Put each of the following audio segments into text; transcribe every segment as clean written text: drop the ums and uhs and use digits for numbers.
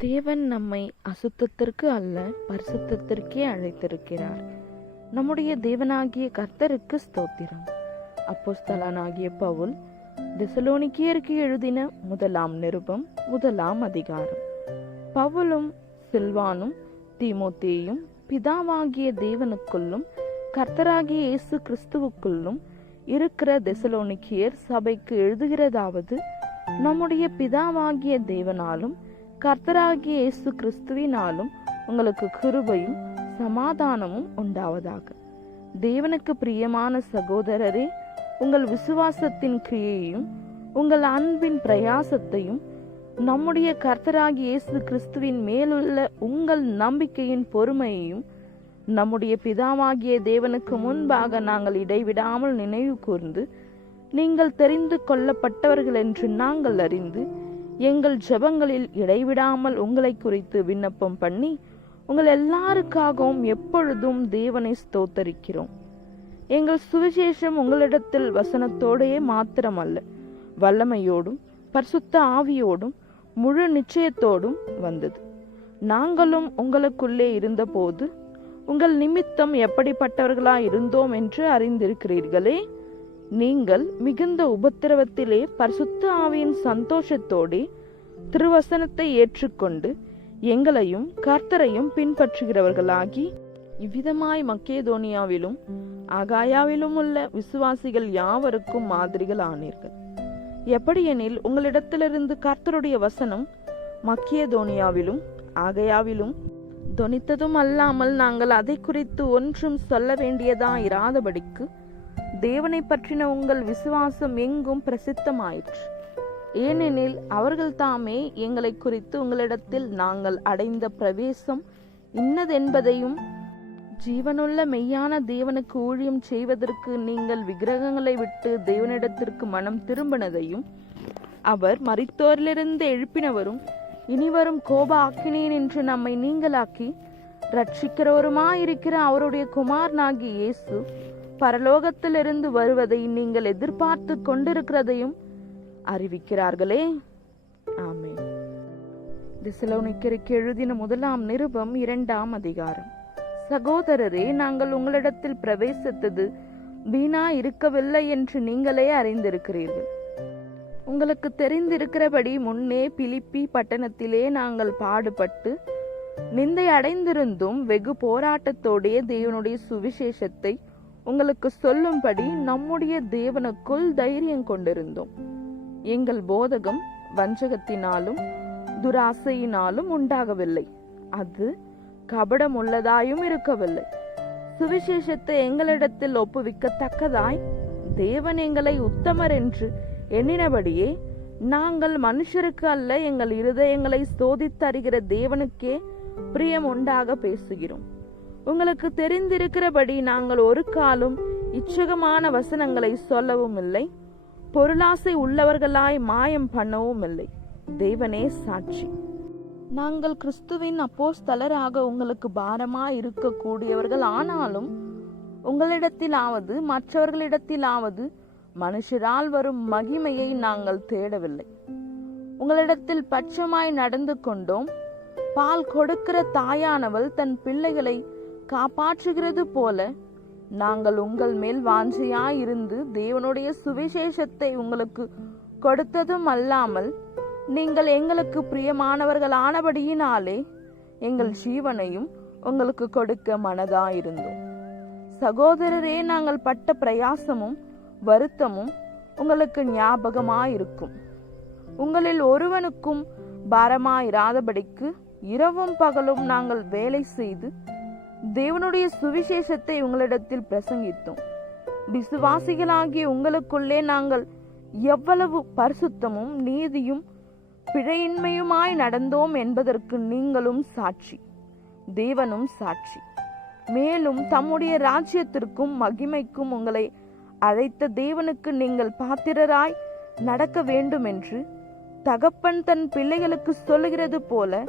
தேவன் நம்மை அசுத்தத்திற்கு அல்ல பரிசுத்தத்திற்கே அழைத்திருக்கிறார். நம்முடைய தேவனாகிய கர்த்தருக்கு ஸ்தோத்திரம். அப்போஸ்தலனாகிய பவுல் தெசலோனிக்கேயருக்கு எழுதின 1 நிருபம் 1 அதிகாரம். பவுலும் சில்வானும் தீமோத்தேயும் பிதாவாகிய தேவனுக்குள்ளும் கர்த்தராகிய இயேசு கிறிஸ்துவுக்குள்ளும் இருக்கிற தெசலோனிக்கேயர் சபைக்கு எழுதுகிறதாவது, நம்முடைய பிதாவாகிய தேவனாலும் கர்த்தராகிய இயேசு கிறிஸ்துவினாலும் உங்களுக்கு கிருபையும் சமாதானமும் உண்டாவதாக. தேவனுக்கு பிரியமான சகோதரரே, உங்கள் விசுவாசத்தின் கிரியையும் உங்கள் அன்பின் பிரயாசத்தையும் நம்முடைய கர்த்தராகிய இயேசு கிறிஸ்துவின் மேலுள்ள உங்கள் நம்பிக்கையின் பொறுமையையும் நம்முடைய பிதாவாகிய தேவனுக்கு முன்பாக நாங்கள் இடைவிடாமல் நினைவு கூர்ந்து, நீங்கள் தெரிந்து கொள்ளப்பட்டவர்கள் என்று நாங்கள் அறிந்து எங்கள் ஜெபங்களில் இடைவிடாமல் உங்களை குறித்து விண்ணப்பம் பண்ணி உங்கள் எல்லாருக்காகவும் எப்பொழுதும் தேவனை ஸ்தோத்தரிக்கிறோம். எங்கள் சுவிசேஷம் உங்களிடத்தில் வசனத்தோடே மாத்திரமல்ல, வல்லமையோடும் பரிசுத்த ஆவியோடும் முழு நிச்சயத்தோடும் வந்தது. நாங்களும் உங்களுக்குள்ளே இருந்தபோது உங்கள் நிமித்தம் எப்படிப்பட்டவர்களாய் இருந்தோம் என்று அறிந்திருக்கிறீர்களே. நீங்கள் மிகுந்த உபத்திரவத்திலே பரிசுத்த ஆவியின் சந்தோஷத்தோடே திருவசனத்தை ஏற்றுக்கொண்டு எங்களையும் கர்த்தரையும் பின்பற்றுகிறவர்களாகி இவ்விதமாய் மக்கேதோனியாவிலும் ஆகாயாவிலும் உள்ள விசுவாசிகள் யாவருக்கும் மாதிரிகள் ஆனீர்கள். எப்படியெனில் உங்களிடத்திலிருந்து கர்த்தருடைய வசனம் மக்கேதோனியாவிலும் ஆகாயாவிலும் தொனித்ததும் அல்லாமல் நாங்கள் அதை குறித்து ஒன்றும் சொல்ல வேண்டியதா இராதபடிக்கு தேவனை பற்றின உங்கள் விசுவாசம் எங்கும் பிரசித்தமாயிற்று. ஏனெனில் அவர்கள் தாமே எங்களை குறித்து உங்களிடத்தில் நாங்கள் அடைந்த பிரவேசம் இன்னதென்பதையும், ஜீவனுள்ள மெய்யான தேவனுக்கு ஊழியம் செய்வதற்கு நீங்கள் விக்கிரகங்களை விட்டு தேவனிடத்திற்கு மனம் திரும்பினதையும், அவர் மரித்தோரிலிருந்து எழுப்பினவரும் இனிவரும் கோப ஆக்கினேன் என்று நம்மை நீங்களாக்கி ரட்சிக்கிறவருமாயிருக்கிற அவருடைய குமாரனாகிய இயேசு பரலோகத்திலிருந்து வருவதை நீங்கள் எதிர்பார்த்து கொண்டிருக்கிறதையும் அறிவிக்கிறார்களே. ஆமென். தெசலோனிக்கேயருக்கு எழுதின 1 நிருபம் 2 அதிகாரம். சகோதரரே, நாங்கள் உங்களிடத்தில் பிரவேசித்தது வீணா இருக்கவில்லை என்று நீங்களே அறிந்திருக்கிறீர்கள். உங்களுக்கு தெரிந்திருக்கிறபடி முன்னே பிலிப்பி பட்டணத்திலே நாங்கள் பாடுபட்டு நிந்தை அடைந்திருந்தும் வெகு போராட்டத்தோடே தேவனுடைய சுவிசேஷத்தை உங்களுக்கு சொல்லும்படி நம்முடைய தேவனுக்குள் தைரியம் கொண்டிருந்தோம். எங்கள் போதகம் வஞ்சகத்தினாலும் துராசையினாலும் உண்டாகவில்லை, அது கபடம் உள்ளதாயும் இருக்கவில்லை. சுவிசேஷத்தை எங்களிடத்தில் ஒப்புவிக்கத்தக்கதாய் தேவன் எங்களை உத்தமர் என்று எண்ணினபடியே நாங்கள் மனுஷருக்கு அல்ல, எங்கள் இருதயங்களை சோதித்தறிகிற தேவனுக்கே பிரியம் உண்டாக பேசுகிறோம். உங்களுக்கு தெரிந்திருக்கிறபடி நாங்கள் ஒரு காலம் இச்சகமான வசனங்களை சொல்லவும் இல்லை, பொருளாசை உள்ளவர்களாய் மாயம் பண்ணவும் இல்லை. தேவனே சாட்சி. நாங்கள் கிறிஸ்துவின் அப்போஸ்தலராக உங்களுக்கு பாரமாய் இருக்க கூடியவர்கள் ஆனாலும் உங்களிடத்திலாவது மற்றவர்களிடத்திலாவது மனுஷரால் வரும் மகிமையை நாங்கள் தேடவில்லை. உங்களிடத்தில் பட்சமாய் நடந்து கொண்டோம். பால் கொடுக்கிற தாயானவள் தன் பிள்ளைகளை காப்பாற்றுகிறது போல நாங்கள் உங்கள் மேல் வாஞ்சையாயிருந்து தேவனுடைய சுவிசேஷத்தை உங்களுக்கு கொடுத்ததும் அல்லாமல், நீங்கள் எங்களுக்கு பிரியமானவர்களானபடியினாலே எங்கள் ஜீவனையும் உங்களுக்கு கொடுக்க மனதாயிருந்தோம். சகோதரரே, நாங்கள் பட்ட பிரயாசமும் வருத்தமும் உங்களுக்கு ஞாபகமாயிருக்கும். உங்களில் ஒருவனுக்கும் பாரமாயிராதபடிக்கு இரவும் பகலும் நாங்கள் வேலை செய்து தேவனுடைய சுவிசேஷத்தை உங்களிடத்தில் பிரசங்கித்தோம். விசுவாசிகளாகிய உங்களுக்குள்ளே நாங்கள் எவ்வளவு பரிசுத்தமும் நீதியும் பிழையின்மையுமாய் நடந்தோம் என்பதற்கு நீங்களும் சாட்சி, தேவனும் சாட்சி. மேலும் தம்முடைய ராஜ்யத்திற்கும் மகிமைக்கும் உங்களை அழைத்த தேவனுக்கு நீங்கள் பாத்திரராய் நடக்க வேண்டும் என்று தகப்பன் தன் பிள்ளைகளுக்கு சொல்லுகிறது போல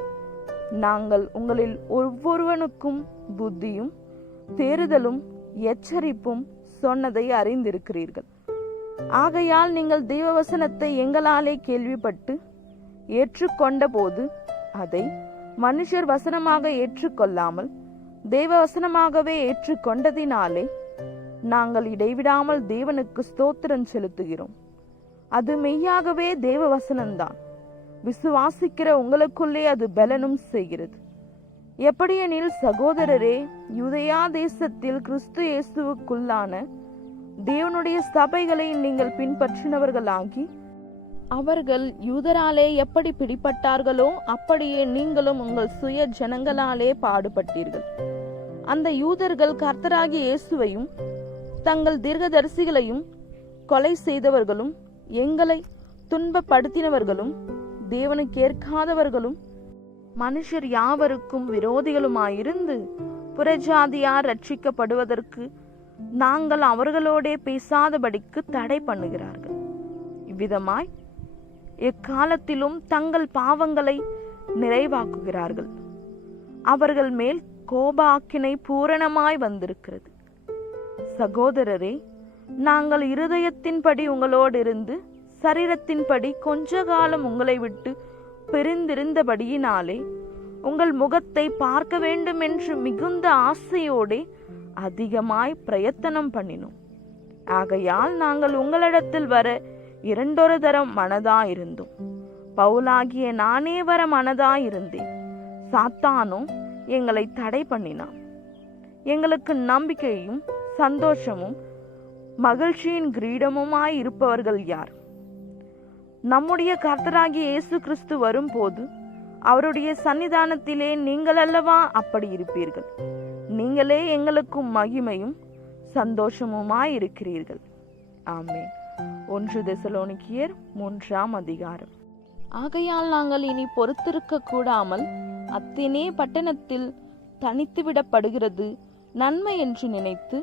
நாங்கள் உங்களில் ஒவ்வொருவனுக்கும் புத்தியும் தேறுதலும் எச்சரிப்பும் சொன்னதை அறிந்திருக்கிறீர்கள். ஆகையால் நீங்கள் தேவவசனத்தை எங்களாலே கேள்விப்பட்டு ஏற்றுக்கொண்ட போது அதை மனுஷர் வசனமாக ஏற்றுக்கொள்ளாமல் தேவ வசனமாகவே ஏற்றுக்கொண்டதினாலே நாங்கள் இடைவிடாமல் தேவனுக்கு ஸ்தோத்திரம் செலுத்துகிறோம். அது மெய்யாகவே தேவ வசனம்தான். விசுவாசிக்கிற உங்களுக்குள்ளே அது பலனும் செய்கிறது. எப்படியெனில் சகோதரரே, யூதேயா தேசத்தில் கிறிஸ்து இயேசுவுக்குள்ளான தேவனுடைய சபைகளை நீங்கள் பின்பற்றினவர்களாகி, அவர்கள் யூதராலே எப்படி பிடிபட்டார்களோ அப்படியே நீங்களும் உங்கள் சுய ஜனங்களாலே பாடுபட்டீர்கள். அந்த யூதர்கள் கர்த்தராகிய இயேசுவையும் தங்கள் தீர்க்கதரிசிகளையும் கொலை செய்தவர்களும், எங்களை துன்பப்படுத்தினவர்களும், தேவனுக்கு ஏற்காதவர்களும், மனுஷர் யாவருக்கும் விரோதிகளுமாயிருந்து புறஜாதியார் ரட்சிக்கப்படுவதற்கு நாங்கள் அவர்களோடே பேசாதபடிக்கு தடை பண்ணுகிறார்கள். இவ்விதமாய் எக்காலத்திலும் தங்கள் பாவங்களை நிறைவாக்குகிறார்கள். அவர்கள் மேல் கோப ஆக்கினை பூரணமாய் வந்திருக்கிறது. சகோதரரே, நாங்கள் இருதயத்தின்படி உங்களோடு இருந்து சரீரத்தின்படி கொஞ்ச காலம் உங்களை விட்டு பிரிந்திருந்தபடியினாலே உங்கள் முகத்தை பார்க்க வேண்டும் என்று மிகுந்த ஆசையோடே அதிகமாய் பிரயத்தனம் பண்ணினோம். ஆகையால் நாங்கள் உங்களிடத்தில் வர இரண்டொரு தரம் மனதாயிருந்தோம். பவுலாகிய நானே வர மனதாயிருந்தேன். சாத்தானோ எங்களை தடை பண்ணினான். எங்களுக்கு நம்பிக்கையும் சந்தோஷமும் மகிழ்ச்சியின் கிரீடமுமாய் இருப்பவர்கள் யார்? நம்முடைய கர்த்தராகிய இயேசு கிறிஸ்து வரும்போது அவருடைய சன்னிதானத்திலே நீங்கள் அல்லவா அப்படி இருப்பீர்கள். நீங்களே எங்களுக்கும் மகிமையும் சந்தோஷமுமாய் இருக்கிறீர்கள். ஆமென். 1 தெசலோனிக்கேயர் 3ஆம் அதிகாரம். ஆகையால் நாங்கள் இனி பொறுத்திருக்க கூடாமல் அத்தேனே பட்டணத்தில் தனித்து விடப்படுகிறது நன்மை என்று நினைத்து,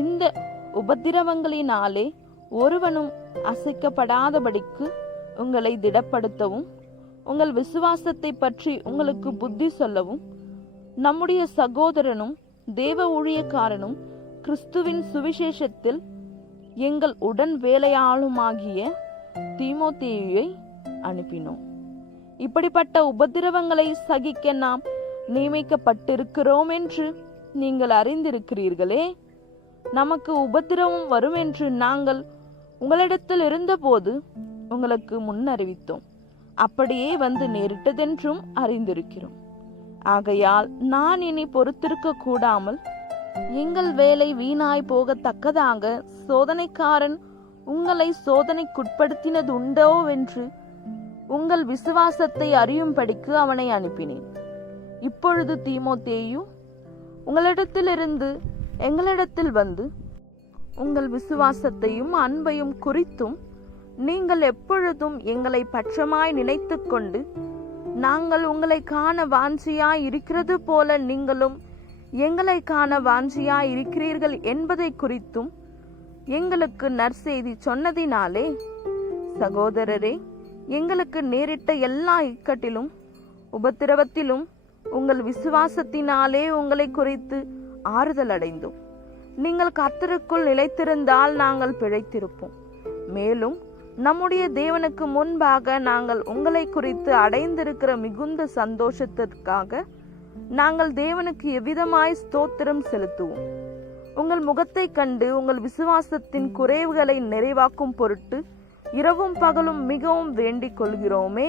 இந்த உபத்திரவங்களினாலே ஒருவனும் அசைக்கப்படாதபடிக்கு உங்களை திடப்படுத்தவும், உங்கள் விசுவாசத்தை பற்றி உங்களுக்கு புத்தி சொல்லவும், நம்முடைய சகோதரனும் தேவ ஊழியக்காரனும் கிறிஸ்துவின் சுவிசேஷத்தில் எங்கள் உடன் வேலையாளுமாகிய தீமோத்தேயுவை அனுப்பினோம். இப்படிப்பட்ட உபத்திரவங்களை சகிக்க நாம் நியமிக்கப்பட்டிருக்கிறோம் என்று நீங்கள் அறிந்திருக்கிறீர்களே. நமக்கு உபத்திரவம் வரும் என்று நாங்கள் உங்களிடத்தில் இருந்தபோது உங்களுக்கு முன்னறிவித்தோம். அப்படியே வந்து நேரிட்டதென்றும் அறிந்திருக்கிறோம். ஆகையால் நான் இனி பொறுத்திருக்க கூடாமல் எங்கள் வேலை வீணாய் போகத்தக்கதாக சோதனைக்காரன் உங்களை சோதனைக்குட்படுத்தினது உண்டோவென்று உங்கள் விசுவாசத்தை அறியும்படிக்கு அவனை அனுப்பினேன். இப்பொழுது தீமோத்தேயு உங்களிடத்திலிருந்து எங்களிடத்தில் வந்து உங்கள் விசுவாசத்தையும் அன்பையும் குறித்தும் நீங்கள் எப்பொழுதும் எங்களை பட்சமாய் நினைத்து கொண்டு, நாங்கள் உங்களை காண வாஞ்சியாய் இருக்கிறது போல நீங்களும் எங்களை காண வாஞ்சியாய் இருக்கிறீர்கள் என்பதை குறித்தும் எங்களுக்கு நற்செய்தி சொன்னதினாலே, சகோதரரே, எங்களுக்கு நேரிட்ட எல்லா இக்கட்டிலும் உபத்திரவத்திலும் உங்கள் விசுவாசத்தினாலே உங்களை குறித்து ஆறுதல் அடைந்தோம். நீங்கள் கர்த்தருக்குள் நிலைத்திருந்தால் நாங்கள் பிழைத்திருப்போம். மேலும் நம்முடைய தேவனுக்கு முன்பாக நாங்கள் உங்களை குறித்து அடைந்திருக்கிற மிகுந்த சந்தோஷத்திற்காக நாங்கள் தேவனுக்கு எவ்விதமாய் ஸ்தோத்திரம் செலுத்துவோம். உங்கள் முகத்தை கண்டு உங்கள் விசுவாசத்தின் குறைவுகளை நிறைவாக்கும் பொருட்டு இரவும் பகலும் மிகவும் வேண்டிக் கொள்கிறோமே.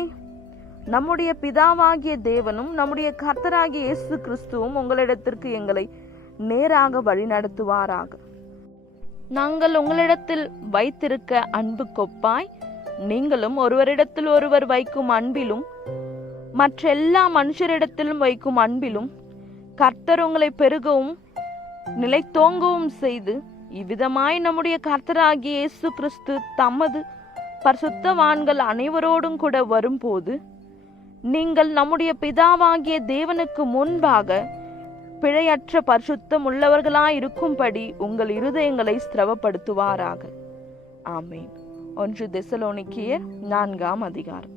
நம்முடைய பிதாவாகிய தேவனும் நம்முடைய கர்த்தராகிய இயேசு கிறிஸ்துவும் உங்களிடத்திற்கு எங்களை நேராக வழிநடத்துவாராக. நாங்கள் உங்களிடத்தில் வைத்திருக்க அன்பு கொப்பாய் நீங்களும் ஒருவரிடத்தில் ஒருவர் வைக்கும் அன்பிலும் மற்றெல்லா மனுஷரிடத்திலும் வைக்கும் அன்பிலும் கர்த்தர் உங்களை பெருகவும் நிலைத்தோங்கவும் செய்து, இவ்விதமாய் நம்முடைய கர்த்தராகிய இயேசு கிறிஸ்து தமது பரிசுத்தவான்கள் அனைவரோடும் கூட வரும்போது நீங்கள் நம்முடைய பிதாவாகிய தேவனுக்கு முன்பாக பிழையற்ற பரிசுத்தம் உள்ளவர்களாய் இருக்கும்படி உங்கள் இருதயங்களை ஸ்திரவப்படுத்துவாராக. ஆமென். 1 தெசலோனிக்கேயர் 4ஆம் அதிகாரம்.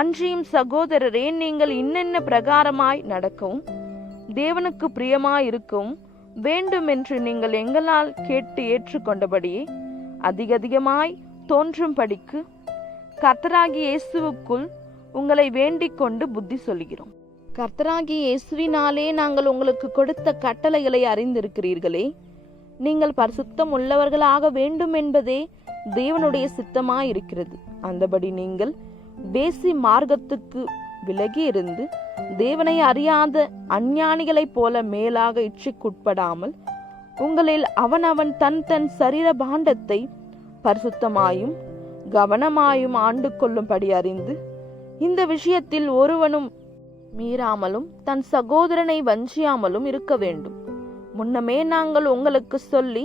அன்றியும் சகோதரரே, நீங்கள் இன்னென்ன பிரகாரமாய் நடக்கவும் தேவனுக்கு பிரியமாய் இருக்கவும் வேண்டும் என்று நீங்கள் எங்களால் கேட்டு ஏற்றுக்கொண்டபடியே அதிகமாய் தோன்றும்படிக்கு கர்த்தராகிய இயேசுவுக்குள் உங்களை வேண்டிக் கொண்டு புத்தி சொல்கிறோம். கர்த்தராகிய இயேசுவினாலே நாங்கள் உங்களுக்கு கொடுத்த கட்டளைகளை அறிந்திருக்கிறீர்களே. நீங்கள் பரிசுத்தம் உள்ளவர்களாக வேண்டும் என்பதே தேவனுடைய சித்தமாயிருக்கிறது. அந்தபடி நீங்கள் வேசி மார்க்கத்துக்கு விலகி இருந்து தேவனை அறியாத அஞ்ஞானிகளைப் போல மேலாக இச்சைக்குட்படாமல் உங்களில் அவனவன் தன் தன் சரீர பாண்டத்தை பரிசுத்தமாயும் கவனமாயும் ஆண்டு கொள்ளும்படி அறிந்து, இந்த விஷயத்தில் ஒருவனும் மீறாமலும் தன் சகோதரனை வஞ்சியாமலும் இருக்க வேண்டும். முன்னமே நாங்கள் உங்களுக்கு சொல்லி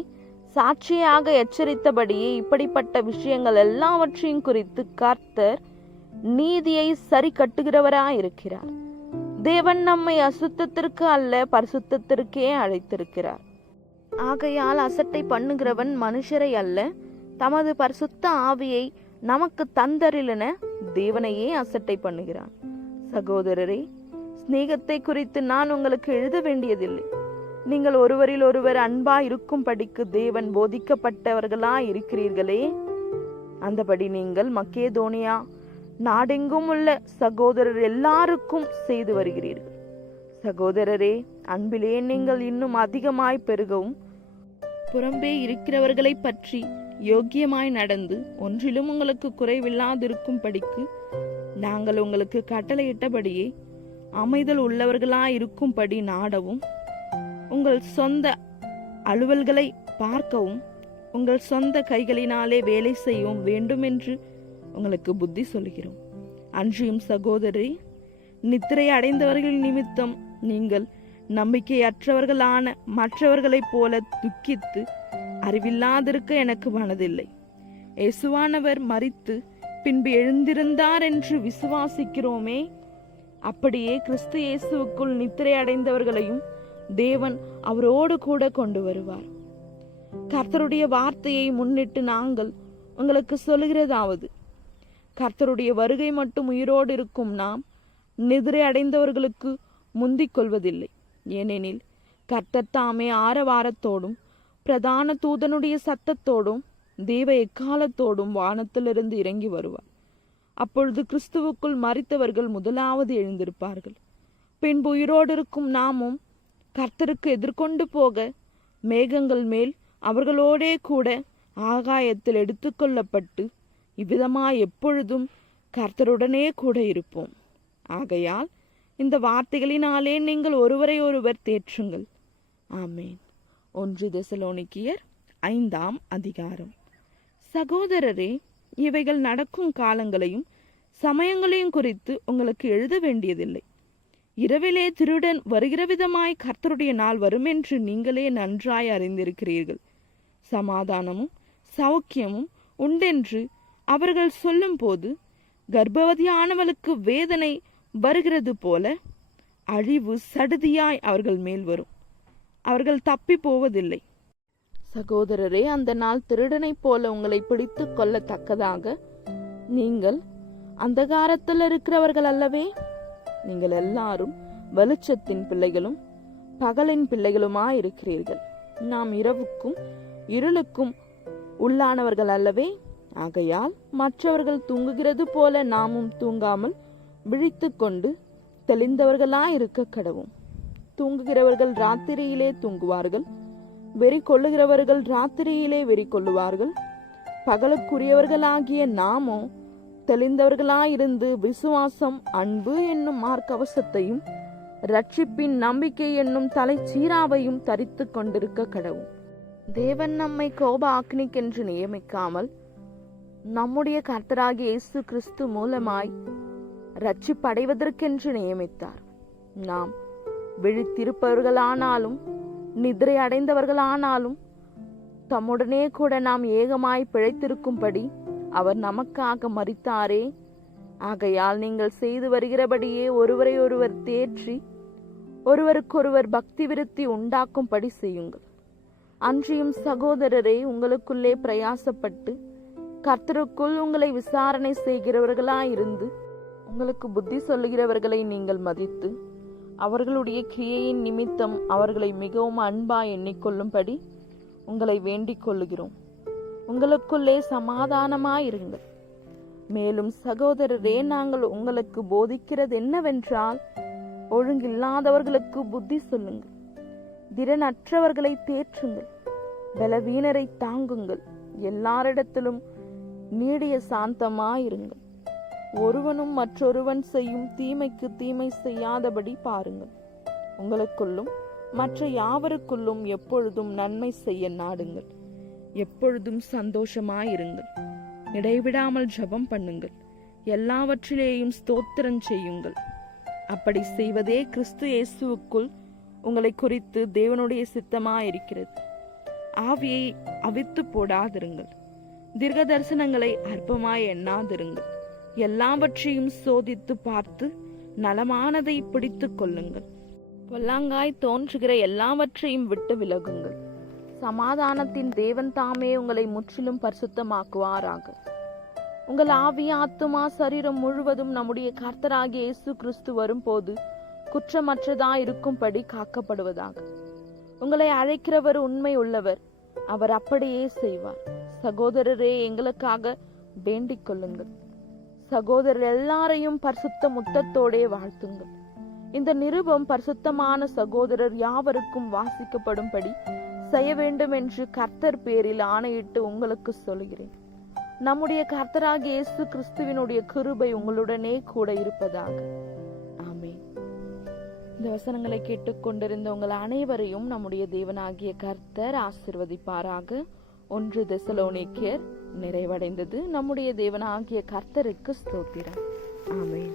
சாட்சியாக எச்சரித்தபடியே இப்படிப்பட்ட விஷயங்கள் எல்லாவற்றையும் குறித்து கர்த்தர் நீதியை சரி கட்டுகிறவராயிருக்கிறார். தேவன் நம்மை அசுத்தத்திற்கு அல்ல பரிசுத்தத்திற்கே அழைத்திருக்கிறார். ஆகையால் அசட்டை பண்ணுகிறவன் மனுஷரை அல்ல, தமது பரிசுத்த ஆவியை நமக்கு தந்தரிலென தேவனையே அசட்டை பண்ணுகிறான். சகோதரரே, சிநேகத்தை குறித்து நான் உங்களுக்கு எழுத வேண்டியதில்லை. நீங்கள் ஒருவரில் ஒருவர் அன்பா இருக்கும்படிக்கு தேவன் போதிக்கப்பட்டவர்களாய் இருக்கிறீர்களே. அந்தபடி நீங்கள் மக்கேதோனியா நாடெங்கும் உள்ள சகோதரர் எல்லாருக்கும் செய்து வருகிறீர்கள். சகோதரரே, அன்பிலே நீங்கள் இன்னும் அதிகமாய் பெருகவும் புறம்பே இருக்கிறவர்களை பற்றி யோக்கியமாய் நடந்து ஒன்றிலும் உங்களுக்கு குறைவில்லாதிருக்கும் படிக்கு நாங்கள் உங்களுக்கு கட்டளையிட்டபடியே அமைதல் உள்ளவர்களாய் இருக்கும்படி நாடவும், உங்கள் சொந்த அலுவல்களை பார்க்கவும் உங்கள் சொந்த கைகளினாலே வேலை செய்யவும் வேண்டுமென்று உங்களுக்கு புத்தி சொல்கிறோம். அன்றியும் சகோதரி, நித்திரை அடைந்தவர்கள் நிமித்தம் நீங்கள் நம்பிக்கையற்றவர்களான மற்றவர்களைப் போல துக்கித்து அறிவில்லாதிருக்க எனக்கு மனதில்லை. இயேசுவானவர் மரித்து பின்பு எழுந்திருந்தார் என்று விசுவாசிக்கிறோமே. அப்படியே கிறிஸ்து இயேசுவுக்குள் நித்திரை அடைந்தவர்களையும் தேவன் அவரோடு கூட கொண்டு வருவார். கர்த்தருடைய வார்த்தையை முன்னிட்டு நாங்கள் உங்களுக்கு சொல்லுகிறதாவது, கர்த்தருடைய வருகை மட்டும் உயிரோடு இருக்கும் நாம் நிதிரை அடைந்தவர்களுக்கு முந்திக் கொள்வதில்லை. ஏனெனில் கர்த்தர் தாமே ஆரவாரத்தோடும் பிரதான தூதனுடைய சத்தத்தோடும் தேவ எக்காலத்தோடும் வானத்திலிருந்து இறங்கி வருவார். அப்பொழுது கிறிஸ்துவுக்குள் மரித்தவர்கள் முதலாவது எழுந்திருப்பார்கள். பின்பு உயிரோடு இருக்கும் நாமும் கர்த்தருக்கு எதிர்கொண்டு போக மேகங்கள் மேல் அவர்களோடே கூட ஆகாயத்தில் எடுத்துக்கொள்ளப்பட்டு இவ்விதமாய் எப்பொழுதும் கர்த்தருடனே கூட இருப்போம். ஆகையால் இந்த வார்த்தைகளினாலே நீங்கள் ஒருவரை ஒருவர் தேற்றுங்கள். ஆமேன். 1 தெசலோனிக்கேயர் 5ஆம் அதிகாரம். சகோதரரே, இவைகள் நடக்கும் காலங்களையும் சமயங்களையும் குறித்து உங்களுக்கு எழுத வேண்டியதில்லை. இரவிலே திருடன் வருகிற விதமாய் கர்த்தருடைய நாள் வரும் என்று நீங்களே நன்றாய் அறிந்திருக்கிறீர்கள். சமாதானமும் சௌக்கியமும் உண்டென்று அவர்கள் சொல்லும் போது கர்ப்பவதியானவளுக்கு வேதனை வருகிறது போல அழிவு சடுதியாய் அவர்கள் மேல் வரும். அவர்கள் தப்பி போவதில்லை. சகோதரரே, அந்த நாள் திருடனைப் போல உங்களை பிடித்து கொள்ளத்தக்கதாக நீங்கள் அந்தகாரத்தில் இருக்கிறவர்கள் அல்லவே. நீங்கள் எல்லாரும் வெளிச்சத்தின் பிள்ளைகளும் பகலின் பிள்ளைகளுமாயிருக்கிறீர்கள். நாம் இரவுக்கும் இருளுக்கும் உள்ளானவர்கள் அல்லவே. ஆகையால் மற்றவர்கள் தூங்குகிறது போல நாமும் தூங்காமல் விழித்து கொண்டு தெளிந்தவர்களாயிருக்க கடவும். தூங்குகிறவர்கள் ராத்திரியிலே தூங்குவார்கள், வெறி கொள்ளுகிறவர்கள் ராத்திரியிலே வெறி கொள்ளுவார்கள். பகலுக்குரியவர்களாகிய நாமோ தெளிந்தவர்களாயிருந்து விசுவாசம் அன்பு என்னும் மார்க்கவசத்தையும் ரட்சிப்பின் நம்பிக்கை என்னும் தலைச்சீராவையும் தரித்து கொண்டிருக்க கடவும். தேவன் நம்மை கோப அக்னிக்கென்று நியமிக்காமல் நம்முடைய கர்த்தராகிய இயேசு கிறிஸ்து மூலமாய் ரட்சிப்படைவதற்கென்று நியமித்தார். நாம் விழித்திருப்பவர்களானாலும் நிதிரை அடைந்தவர்களானாலும் தம்முடனே கூட நாம் ஏகமாய் பிழைத்திருக்கும்படி அவர் நமக்காக மரித்தாரே. ஆகையால் நீங்கள் செய்து வருகிறபடியே ஒருவரை ஒருவர் தேற்றி ஒருவருக்கொருவர் பக்தி விருத்தி உண்டாக்கும்படி செய்யுங்கள். அன்றியும் சகோதரரே, உங்களுக்குள்ளே பிரயாசப்பட்டு கர்த்தருக்குள் உங்களை விசாரணை செய்கிறவர்களாயிருந்து உங்களுக்கு புத்தி சொல்லுகிறவர்களை நீங்கள் மதித்து அவர்களுடைய கிரியையின் நிமித்தம் அவர்களை மிகவும் அன்பா எண்ணிக்கொள்ளும்படி உங்களை வேண்டிக் கொள்ளுகிறோம். உங்களுக்குள்ளே சமாதானமாயிருங்கள். மேலும் சகோதரரே, நாங்கள் உங்களுக்கு போதிக்கிறது என்னவென்றால், ஒழுங்கில்லாதவர்களுக்கு புத்தி சொல்லுங்கள், திறனற்றவர்களை தேற்றுங்கள், பலவீனரை தாங்குங்கள், எல்லாரிடத்திலும் நீடிய சாந்தமாயிருங்கள். ஒருவனும் மற்றொருவன் செய்யும் தீமைக்கு தீமை செய்யாதபடி பாருங்கள். உங்களுக்குள்ளும் மற்ற யாவருக்குள்ளும் எப்பொழுதும் நன்மை செய்ய நாடுங்கள். எப்பொழுதும் சந்தோஷமாயிருங்கள். இடைவிடாமல் ஜெபம் பண்ணுங்கள். எல்லாவற்றிலேயும் ஸ்தோத்திரம் செய்யுங்கள். அப்படி செய்வதே கிறிஸ்து இயேசுவுக்குள் உங்களை குறித்து தேவனுடைய சித்தமாயிருக்கிறது. ஆவியை அவித்து போடாதிருங்கள். தீர்க்க தரிசனங்களை அற்பமாய் எண்ணாதிருங்கள். எல்லாவற்றையும் சோதித்து பார்த்து நலமானதை பிடித்து கொள்ளுங்கள். பொல்லாங்காய் தோன்றுகிற எல்லாவற்றையும் விட்டு விலகுங்கள். சமாதானத்தின் தேவன் தாமே உங்களை முற்றிலும் பரிசுத்தமாக்குவாராக. உங்கள் ஆவி, ஆத்துமா, சரீரம் முழுவதும் நம்முடைய கர்த்தராகிய இயேசு கிறிஸ்து வரும்போது குற்றமற்றதாய் இருக்கும்படி காக்கப்படுவதாக. உங்களை அழைக்கிறவர் உண்மை உள்ளவர், அவர் அப்படியே செய்வார். சகோதரரே, எங்களுக்காக வேண்டிக் கொள்ளுங்கள். சகோதரர் எல்லாரையும் பரிசுத்த முத்தத்தோடே வாழ்த்துங்கள். இந்த நிருபம் பரிசுத்தமான சகோதரர் யாவருக்கும் வாசிக்கப்படும்படி செய்ய வேண்டும் என்று கர்த்தர் பேரில் ஆணையிட்டு உங்களுக்கு சொல்கிறேன். நம்முடைய கர்த்தராகிய இயேசு கிறிஸ்துவினுடைய கிருபை உங்களுடனே கூட இருப்பதாக. ஆமென். இந்த வசனங்களை கேட்டுக்கொண்டிருந்த உங்கள் அனைவரையும் நம்முடைய தேவனாகிய கர்த்தர் ஆசீர்வதிப்பாராக. 1 தெசலோனிக்கேயர் நிறைவடைந்தது. நம்முடைய தேவனாகிய கர்த்தருக்கு ஸ்தோத்திரம். ஆமென்.